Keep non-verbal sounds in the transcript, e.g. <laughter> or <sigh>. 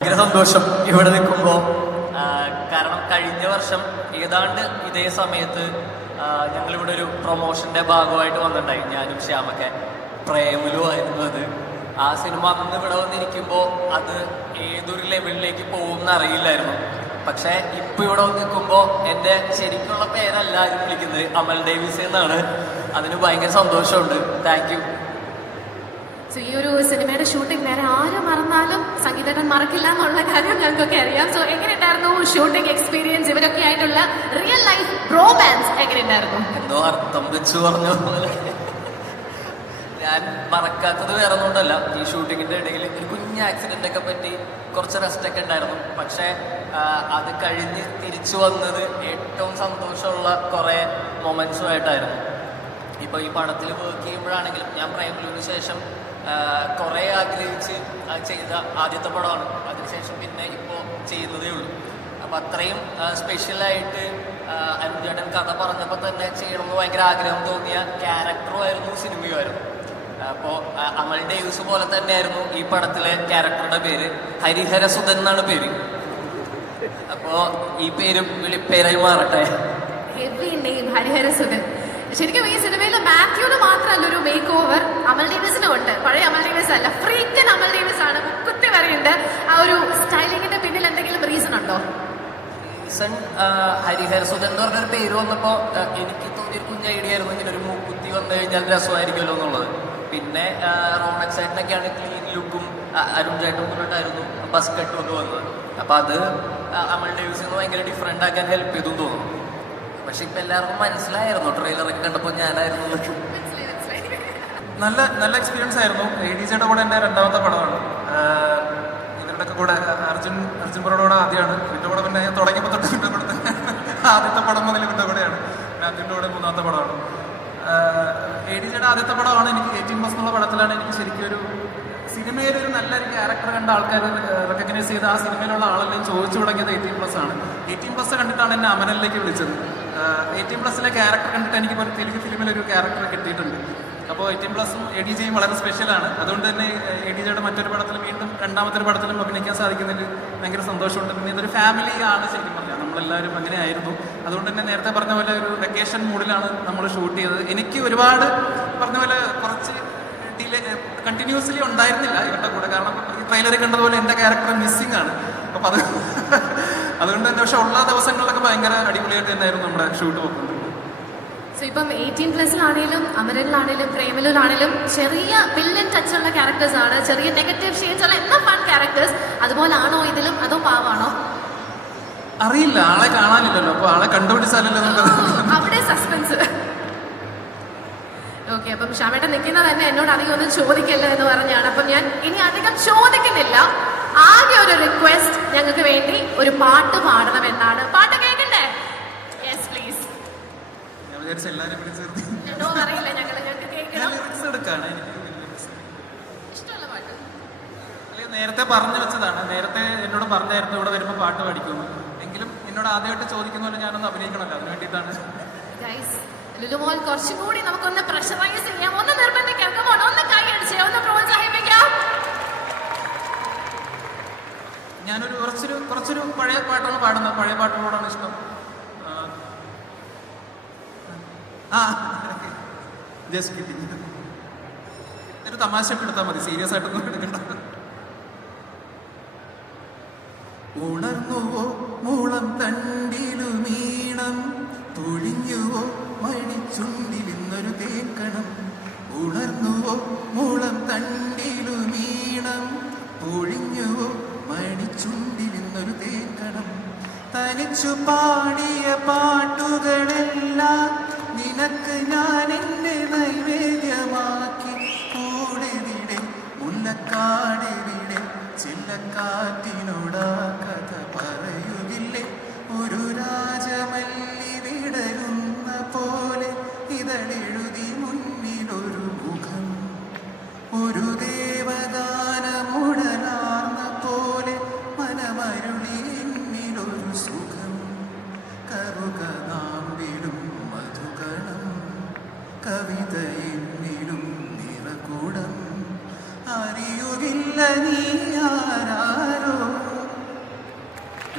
ഭയങ്കര സന്തോഷം ഇവിടെ നിൽക്കുമ്പോൾ കാരണം കഴിഞ്ഞ വർഷം ഏതാണ്ട് ഇതേ സമയത്ത് ഞങ്ങളിവിടെ ഒരു പ്രൊമോഷന്റെ ഭാഗമായിട്ട് വന്നിട്ടുണ്ടായി. ഞാനും ശ്യാമൊക്കെ പ്രേമലു ആയിരുന്നു അത്. ആ സിനിമ അന്ന് ഇവിടെ വന്നിരിക്കുമ്പോൾ അത് ഏതൊരു ലെവലിലേക്ക് പോകുമെന്ന് അറിയില്ലായിരുന്നു. പക്ഷേ ഇപ്പം ഇവിടെ വന്ന് നിൽക്കുമ്പോൾ എന്റെ ശരിക്കുള്ള പേരല്ല ആരും വിളിക്കുന്നത് അമൽ ഡേവിസ് എന്നാണ്. അതിന് ഭയങ്കര സന്തോഷമുണ്ട്. താങ്ക് യു സോ ഈ ഒരു സിനിമയുടെ ഷൂട്ടിംഗ് വേറെ ആരും മറക്കില്ല എന്നുള്ള കാര്യം ഞങ്ങൾക്കൊക്കെ അറിയാം. സോ എങ്ങനെയുണ്ടായിരുന്നു ഷൂട്ടിംഗ് എക്സ്പീരിയൻസ് ഇവരൊക്കെ ആയിട്ടുള്ള റിയൽ ലൈഫ് റോമാൻസ് എങ്ങനെയുണ്ടായിരുന്നു? എന്തോ അർത്ഥം വെച്ച് ഞാൻ മറക്കാത്തത് വേറെ ഒന്നുകൊണ്ടല്ല. ഈ ഷൂട്ടിങ്ങിന്റെ ഇടയിൽ ഒരു കുഞ്ഞ് ആക്സിഡന്റ് ഒക്കെ പറ്റി കുറച്ച് റെസ്റ്റ് ഒക്കെ ഉണ്ടായിരുന്നു. പക്ഷേ അത് കഴിഞ്ഞ് തിരിച്ചു വന്നത് ഏറ്റവും സന്തോഷമുള്ള കുറേ മൊമെന്റ്സുമായിട്ടായിരുന്നു ഇപ്പൊ ഈ പടത്തിൽ വർക്ക് ചെയ്യുമ്പോഴാണെങ്കിലും ഞാൻ പ്രൈമറിന് ശേഷം ആഗ്രഹിച്ച് ചെയ്ത ആദ്യത്തെ പടമാണ്. അതിനുശേഷം പിന്നെ ഇപ്പോൾ ചെയ്യുന്നതേ ഉള്ളൂ. അപ്പം അത്രയും സ്പെഷ്യലായിട്ട് അനുജേട്ടൻ കഥ പറഞ്ഞപ്പോൾ തന്നെ ചെയ്യണമെന്ന് ഭയങ്കര ആഗ്രഹം തോന്നിയ ക്യാരക്ടറുമായിരുന്നു സിനിമയുമായിരുന്നു. അപ്പോൾ അമളുടെ യൂസ് പോലെ തന്നെയായിരുന്നു ഈ പടത്തിലെ ക്യാരക്ടറുടെ പേര് ഹരിഹര സുധൻ എന്നാണ് പേര്. അപ്പോൾ ഈ പേരും വിളിപ്പേരായി മാറട്ടെ. ഹരിഹര സുധൻ ശരിക്കും ഈ സിനിമയിൽ മാത്യുവിന് മാത്രമല്ല ഒരു മേക്ക് ഓവർ അമൽ ഡേവിസിനും ഉണ്ട്. പഴയ അമൽ ഡേവിസ് അല്ല ഫ്രീക്കൻ അമൽ ഡേവിസ് ആണ് കുത്തി വരെയുണ്ട് ആ ഒരു സ്റ്റൈലിങ്ങിന്റെ പിന്നിൽ എന്തെങ്കിലും റീസൺ ഉണ്ടോ? റീസൺ ഹരിഹര സുധൻ എന്ന് പറഞ്ഞൊരു പേര് വന്നപ്പോൾ എനിക്ക് തോന്നിയൊരു കുഞ്ഞ ഐഡിയ ആയിരുന്നു. ഇങ്ങനെ ഒരു മൂക്കുത്തി വന്നു കഴിഞ്ഞാൽ രസമായിരിക്കുമല്ലോ എന്നുള്ളത്. പിന്നെ റോണക് സൈഡിനൊക്കെയാണ് ക്ലീൻ ലുക്കും അരുൺ ചേട്ടൻ പറഞ്ഞിട്ടായിരുന്നു ബസ് കട്ട് കൊണ്ട് വന്നത്. അപ്പം അത് അമൽ ഡേവിസിൽ നിന്ന് ഭയങ്കര ഡിഫറെന്റ് ആക്കാൻ ഹെൽപ്പ് ചെയ്തു തോന്നുന്നു. പക്ഷെ ഇപ്പം എല്ലാവർക്കും മനസ്സിലായിരുന്നു. ട്രെയിലറൊക്കെ കണ്ടപ്പോൾ ഞാനായിരുന്നു. നല്ല നല്ല എക്സ്പീരിയൻസ് ആയിരുന്നു. എ ഡി ജിയുടെ കൂടെ എന്റെ രണ്ടാമത്തെ പടമാണ്. ആഹ് കൂടെ അർജുൻ അർജുൻ പുറയുടെ ആദ്യമാണ്. ഇവരുടെ കൂടെ പിന്നെ തുടങ്ങിയപ്പോൾ തൊട്ട് ഇവരുടെ കൂടെ ആദ്യത്തെ പടം മുതൽ വിട്ട കൂടെയാണ് പിന്നെ അർജുന്റെ കൂടെ മൂന്നാമത്തെ പടമാണ്. എ ഡി ജിയുടെ ആദ്യത്തെ പടമാണ് എനിക്ക് എയ്റ്റീൻ പ്ലസ് എന്നുള്ള പടത്തിലാണ് എനിക്ക് ശരിക്കും ഒരു സിനിമയിലൊരു നല്ലൊരു ക്യാരക്ടർ കണ്ട ആൾക്കാർ റെക്കഗ്നൈസ് ചെയ്ത് ആ സിനിമയിലുള്ള ആളെല്ലാം ചോദിച്ചു തുടങ്ങിയത് എയ്റ്റീൻ പ്ലസ് ആണ്. എയ്റ്റീൻ പ്ലസ് കണ്ടിട്ടാണ് എന്നെ അമനലിലേക്ക് വിളിച്ചത്. എയ്റ്റീൻ പ്ലസിലെ ക്യാരക്ടർ കണ്ടിട്ട് എനിക്ക് ഒരു തെലുങ്ക് ഫിലിമിൽ ഒരു ക്യാരക്ടർ കിട്ടിയിട്ടുണ്ട്. അപ്പോൾ എയ്റ്റീൻ പ്ലസും എ ഡി ജിയും വളരെ സ്പെഷ്യലാണ് അതുകൊണ്ട് തന്നെ എ ഡി ജിയുടെ മറ്റൊരു പടത്തിൽ വീണ്ടും രണ്ടാമത്തെ ഒരു പടത്തിലും അഭിനയിക്കാൻ സാധിക്കുന്നതിൽ ഭയങ്കര സന്തോഷമുണ്ട്. പിന്നെ ഇതൊരു ഫാമിലി ആണ് ശരിക്കും പറഞ്ഞാൽ. നമ്മളെല്ലാവരും അങ്ങനെ ആയിരുന്നു. അതുകൊണ്ട് തന്നെ നേരത്തെ പറഞ്ഞ പോലെ ഒരു വെക്കേഷൻ മൂഡിലാണ് നമ്മൾ ഷൂട്ട് ചെയ്തത്. എനിക്ക് ഒരുപാട് പറഞ്ഞ പോലെ കുറച്ച് ഡിലേ കണ്ടിന്യൂസ്ലി ഉണ്ടായിരുന്നില്ല ഇവരുടെ കൂടെ. കാരണം ഈ ട്രെയിലറിൽ കണ്ടതുപോലെ എന്റെ ക്യാരക്ടർ മിസ്സിംഗ് ആണ്. അപ്പം അത് <laughs> അതുകൊണ്ട് തന്നെ പക്ഷെ ഉള്ള ദിവസങ്ങളിലൊക്കെ ഭയങ്കര അടിപൊളിയായിട്ട് തന്നെയായിരുന്നു നമ്മുടെ ഷൂട്ട് പോകുന്നത് സോ ഇപ്പം എയ്റ്റീൻ പ്ലസിലാണേലും അമരനിലാണേലും പ്രേമലിലാണേലും ചെറിയ വില്ലൻ ടച്ച് ഉള്ള ക്യാരക്ടേഴ്സ് ആണ്. ചെറിയ നെഗറ്റീവ് ഷെയ്ഡ്സ് ഉള്ള എല്ലാ ഫൺ ക്യാരക്ടേഴ്സ് അതുപോലെ ആണോ ഇതിലും? അതോ പാവാണോ? അറിയില്ല. ആളെ കാണാനില്ലല്ലോ. അപ്പൊ ആളെ കണ്ടുപിടിച്ചാലല്ലോ അവിടെ സസ്പെൻസ് ഓക്കെ അപ്പം ഷാമേട്ടൻ നിൽക്കുന്നത് തന്നെ എന്നോട് അധികം ഒന്നും ചോദിക്കല്ല എന്ന് പറഞ്ഞാണ്. അപ്പം ഞാൻ ഇനി അധികം ചോദിക്കുന്നില്ല. ആകെ ഒരു റിക്വസ്റ്റ് ഞങ്ങൾക്ക് വേണ്ടി ഒരു പാട്ട് പാടണം എന്നാണ്. പാട്ട് കേൾക്കണ്ടേ യെസ് പ്ലീസ് ഞാൻ ലിറിക്സ് എടുക്കാണ് എനിക്ക് ഇഷ്ടമുള്ള പാട്ട്. അല്ലെങ്കിൽ നേരത്തെ പറഞ്ഞു വെച്ചതാണ്. നേരത്തെ എന്നോട് പറഞ്ഞായിരുന്നു ഇവിടെ വരുമ്പോൾ പാട്ട് പഠിക്കുമെന്ന് എങ്കിലും എന്നോട് ആദ്യമായിട്ട് ചോദിക്കുന്ന പോലെ ഞാനൊന്ന് അഭിനയിക്കണമല്ലോ അതിന് വേണ്ടിയിട്ടാണ്. ഗൈസ് ലുലുമോൾ കുറച്ചും കൂടി നമുക്കൊന്ന് പ്രഷറൈസ് ചെയ്യാം. ഒന്ന് നിർബന്ധിക്കാം ഒന്ന് കൈ അടിച്ചേ ഒന്ന് പ്രോത്സാഹിപ്പിക്കാം. ഞാനൊരു കുറച്ചൊരു കുറച്ചൊരു പഴയ പാട്ടാണ് പാടുന്നത് പഴയ പാട്ടുകളോടാണ് ഇഷ്ടം. ജസ്റ്റ് ഒരു തമാശ ഒക്കെ എടുത്താൽ മതി സീരിയസ് ആയിട്ടൊന്നും എടുക്കണ്ട. ഉണർന്നുവോ മൂളം തണ്ടിലു മീണം തൊഴിഞ്ഞുവോ മണിച്ചുണ്ടിലിന്നൊരു തേക്കണം. ഉണർന്നുവോ മൂളം തണ്ടിലു മീണം തൊഴിഞ്ഞുവോ മണിച്ചുണ്ടിലിന്നൊരു തേക്കണം. തനിച്ചു പാടിയ പാട്ടുകളെല്ലാം നിനക്ക് ഞാൻ എന്നെ നൈവേദ്യമാക്കി കവിത എന്നിലും നിറകൂടം. അറിയുകില്ല നീ ആരാരോ